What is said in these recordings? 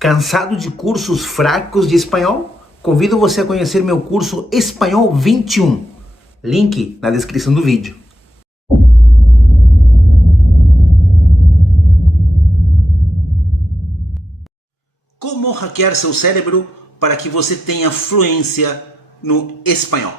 Cansado de cursos fracos de espanhol? Convido você a conhecer meu curso Espanhol 21. Link na descrição do vídeo. Como hackear seu cérebro para que você tenha fluência no espanhol?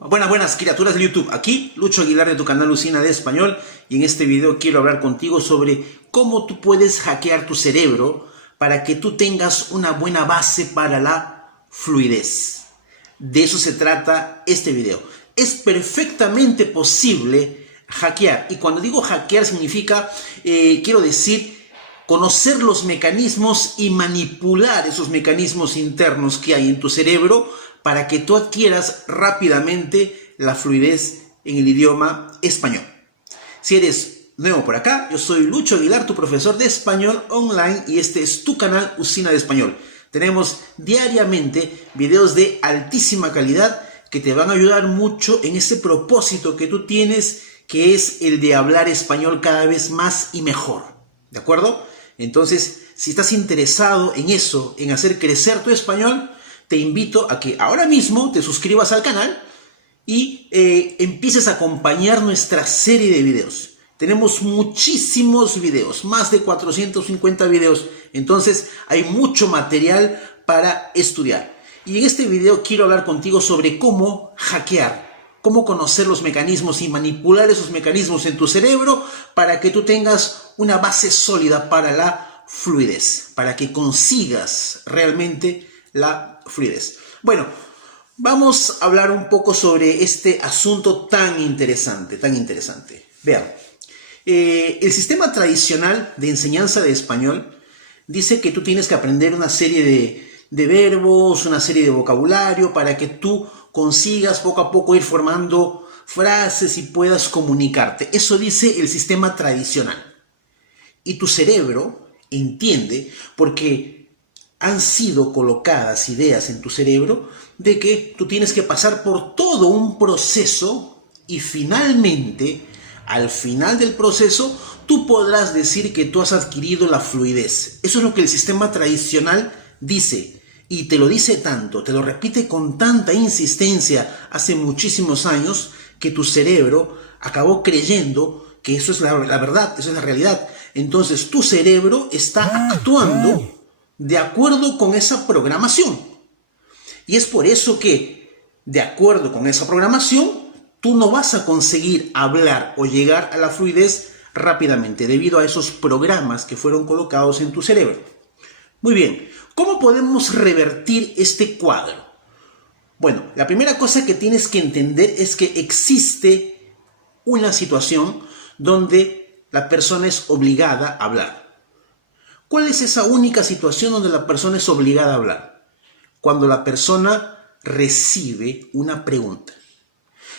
Buenas criaturas del YouTube, aquí Lucho Aguilar de tu canal Usina de Español, y en este video quiero hablar contigo sobre cómo tú puedes hackear tu cerebro para que tú tengas una buena base para la fluidez. De eso se trata este video. Es perfectamente posible hackear, y cuando digo hackear significa, quiero decir, conocer los mecanismos y manipular esos mecanismos internos que hay en tu cerebro para que tú adquieras rápidamente la fluidez en el idioma español. Si eres nuevo por acá, yo soy Lucho Aguilar, tu profesor de español online, y este es tu canal Usina de Español. Tenemos diariamente videos de altísima calidad que te van a ayudar mucho en ese propósito que tú tienes, que es el de hablar español cada vez más y mejor. ¿De acuerdo? Entonces, si estás interesado en eso, en hacer crecer tu español, te invito a que ahora mismo te suscribas al canal y empieces a acompañar nuestra serie de videos. Tenemos muchísimos videos, más de 450 videos, entonces hay mucho material para estudiar. Y en este video quiero hablar contigo sobre cómo hackear, cómo conocer los mecanismos y manipular esos mecanismos en tu cerebro para que tú tengas una base sólida para la fluidez, para que consigas realmente la fluidez. Bueno, vamos a hablar un poco sobre este asunto tan interesante, Vean, el sistema tradicional de enseñanza de español dice que tú tienes que aprender una serie de verbos, una serie de vocabulario para que tú consigas poco a poco ir formando frases y puedas comunicarte. Eso dice el sistema tradicional. Y tu cerebro entiende, porque han sido colocadas ideas en tu cerebro de que tú tienes que pasar por todo un proceso y finalmente, al final del proceso, tú podrás decir que tú has adquirido la fluidez. Eso es lo que el sistema tradicional dice. Y te lo dice tanto, te lo repite con tanta insistencia hace muchísimos años, que tu cerebro acabó creyendo que eso es la verdad, eso es la realidad. Entonces tu cerebro está actuando de acuerdo con esa programación. Y es por eso que, de acuerdo con esa programación, tú no vas a conseguir hablar o llegar a la fluidez rápidamente, debido a esos programas que fueron colocados en tu cerebro. Muy bien, ¿cómo podemos revertir este cuadro? Bueno, la primera cosa que tienes que entender es que existe una situación donde la persona es obligada a hablar. ¿Cuál es esa única situación donde la persona es obligada a hablar? Cuando la persona recibe una pregunta.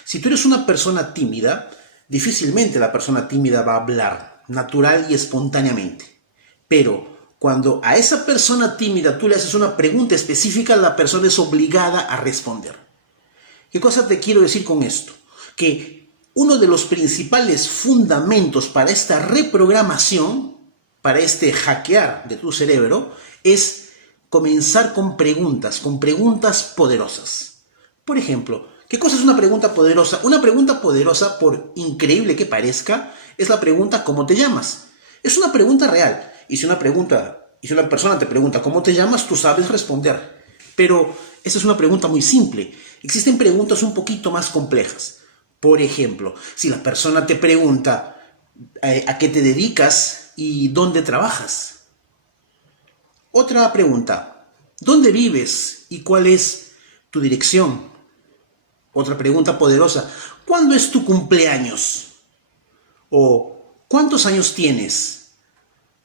Si tú eres una persona tímida, difícilmente la persona tímida va a hablar natural y espontáneamente. Pero cuando a esa persona tímida tú le haces una pregunta específica, la persona es obligada a responder. ¿Qué cosa te quiero decir con esto? Que uno de los principales fundamentos para esta reprogramación, para este hackear de tu cerebro, es comenzar con preguntas poderosas. Por ejemplo, ¿qué cosa es una pregunta poderosa? Una pregunta poderosa, por increíble que parezca, es la pregunta ¿cómo te llamas? Es una pregunta real. Y si una persona te pregunta ¿cómo te llamas?, tú sabes responder. Pero esa es una pregunta muy simple. Existen preguntas un poquito más complejas. Por ejemplo, si la persona te pregunta ¿a qué te dedicas y dónde trabajas? Otra pregunta, ¿dónde vives y cuál es tu dirección? Otra pregunta poderosa, ¿cuándo es tu cumpleaños? O ¿cuántos años tienes?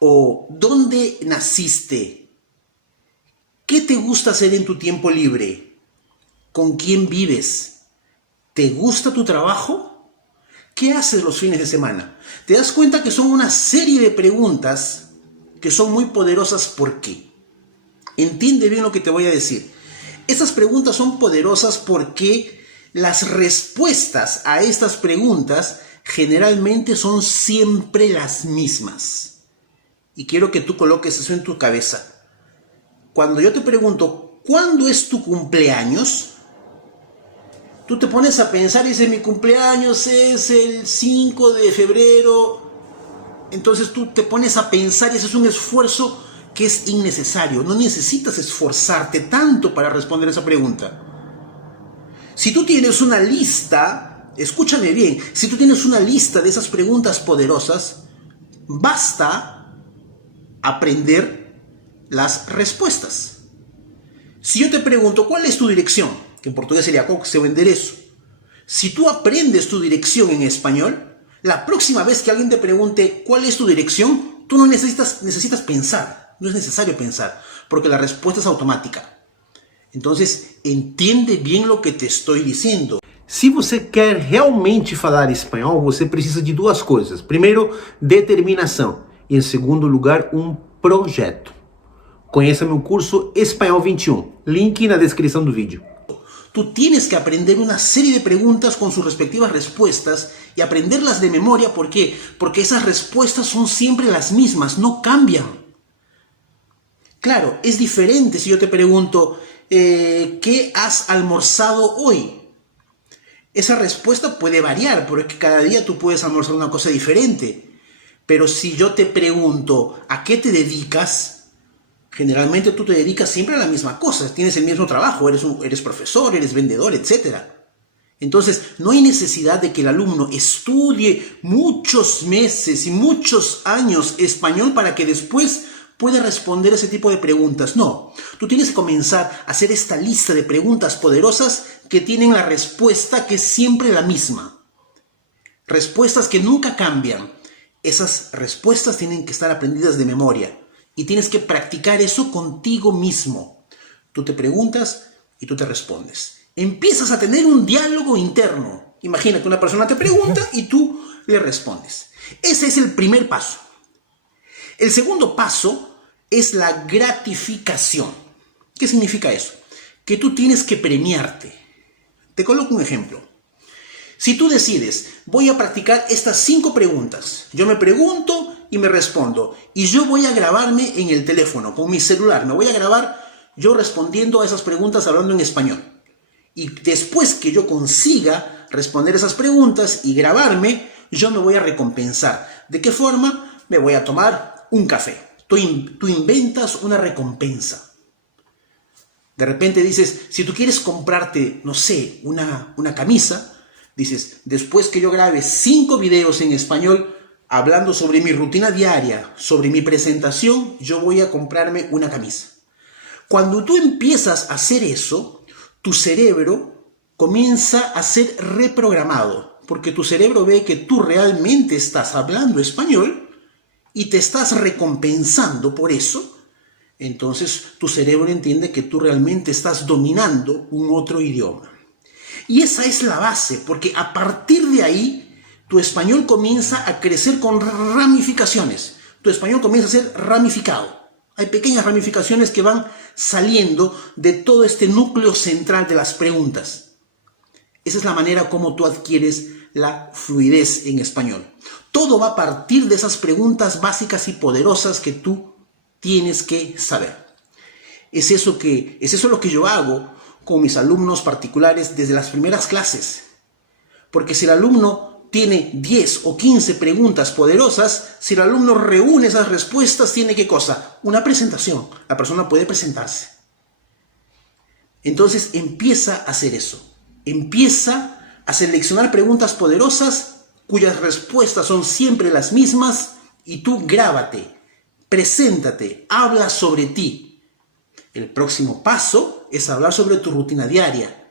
O ¿dónde naciste? ¿Qué te gusta hacer en tu tiempo libre? ¿Con quién vives? ¿Te gusta tu trabajo? ¿Qué haces los fines de semana? Te das cuenta que son una serie de preguntas que son muy poderosas. ¿Por qué? Entiende bien lo que te voy a decir. Estas preguntas son poderosas porque las respuestas a estas preguntas generalmente son siempre las mismas. Y quiero que tú coloques eso en tu cabeza. cuando yo te pregunto, ¿cuándo es tu cumpleaños? Tú te pones a pensar y dices, mi cumpleaños es el 5 de febrero. Entonces tú te pones a pensar y ese es un esfuerzo que es innecesario. No necesitas esforzarte tanto para responder esa pregunta. Si tú tienes una lista, escúchame bien, si tú tienes una lista de esas preguntas poderosas, basta aprender las respuestas. Si yo te pregunto, ¿cuál es tu dirección? Que en portugués sería "qual seu endereço". Si tú aprendes tu dirección en español, la próxima vez que alguien te pregunte ¿cuál es tu dirección? Tú no necesitas pensar, no es necesario pensar, porque la respuesta es automática. Entonces, entiende bien lo que te estoy diciendo. Se você quer realmente falar espanhol, você precisa de duas coisas. Primeiro, determinação. E em segundo lugar, um projeto. Conheça meu curso Espanhol 21. Link na descrição do vídeo. Tú tienes que aprender una serie de preguntas con sus respectivas respuestas y aprenderlas de memoria. ¿Por qué? Porque esas respuestas son siempre las mismas, no cambian. Claro, es diferente si yo te pregunto, ¿qué has almorzado hoy? Esa respuesta puede variar, porque cada día tú puedes almorzar una cosa diferente. Pero si yo te pregunto, ¿a qué te dedicas? Generalmente tú te dedicas siempre a la misma cosa, tienes el mismo trabajo, eres profesor, eres vendedor, etc. Entonces, no hay necesidad de que el alumno estudie muchos meses y muchos años español para que después pueda responder ese tipo de preguntas. No, tú tienes que comenzar a hacer esta lista de preguntas poderosas que tienen la respuesta que es siempre la misma. Respuestas que nunca cambian. Esas respuestas tienen que estar aprendidas de memoria. Y tienes que practicar eso contigo mismo. Tú te preguntas y tú te respondes. Empiezas a tener un diálogo interno. Imagina que una persona te pregunta y tú le respondes. Ese es el primer paso. El segundo paso es la gratificación. ¿Qué significa eso? Que tú tienes que premiarte. Te coloco un ejemplo. Si tú decides, voy a practicar estas 5 preguntas. Yo me pregunto y me respondo. Y yo voy a grabarme en el teléfono, con mi celular. Me voy a grabar yo respondiendo a esas preguntas hablando en español. Y después que yo consiga responder esas preguntas y grabarme, yo me voy a recompensar. ¿De qué forma? Me voy a tomar un café. Tú inventas una recompensa. De repente dices, si tú quieres comprarte, no sé, una camisa, dices, después que yo grabe 5 videos en español hablando sobre mi rutina diaria, sobre mi presentación, yo voy a comprarme una camisa. Cuando tú empiezas a hacer eso, tu cerebro comienza a ser reprogramado, porque tu cerebro ve que tú realmente estás hablando español y te estás recompensando por eso. Entonces tu cerebro entiende que tú realmente estás dominando un otro idioma. Y esa es la base, porque a partir de ahí, tu español comienza a crecer con ramificaciones. Tu español comienza a ser ramificado. Hay pequeñas ramificaciones que van saliendo de todo este núcleo central de las preguntas. Esa es la manera como tú adquieres la fluidez en español. Todo va a partir de esas preguntas básicas y poderosas que tú tienes que saber. Es eso lo que yo hago con mis alumnos particulares desde las primeras clases. Porque si el alumno tiene 10 o 15 preguntas poderosas, si el alumno reúne esas respuestas, ¿tiene qué cosa? Una presentación. La persona puede presentarse. Entonces empieza a hacer eso. Empieza a seleccionar preguntas poderosas cuyas respuestas son siempre las mismas y tú grábate, preséntate, habla sobre ti. El próximo paso es hablar sobre tu rutina diaria.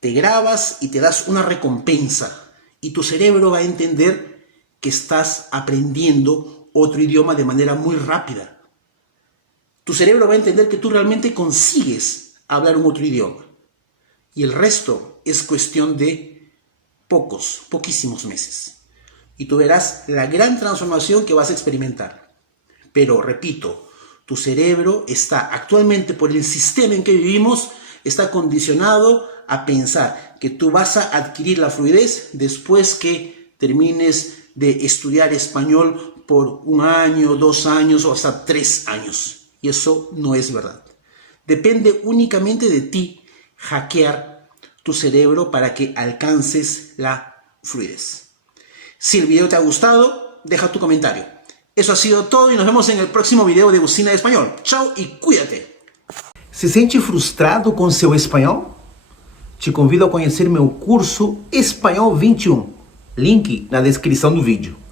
Te grabas y te das una recompensa. Y tu cerebro va a entender que estás aprendiendo otro idioma de manera muy rápida. Tu cerebro va a entender que tú realmente consigues hablar un otro idioma. Y el resto es cuestión de poquísimos meses. Y tú verás la gran transformación que vas a experimentar. Pero, repito, tu cerebro está actualmente, por el sistema en que vivimos, está condicionado a pensar que tú vas a adquirir la fluidez después que termines de estudiar español por 1 año, 2 años o hasta 3 años. Y eso no es verdad. Depende únicamente de ti hackear tu cerebro para que alcances la fluidez. Si el video te ha gustado, deja tu comentario. Eso ha sido todo y nos vemos en el próximo video de Usina de Español. Chao y cuídate. Se sente frustrado com seu espanhol? Te convido a conhecer meu curso Espanhol 21. Link na descrição do vídeo.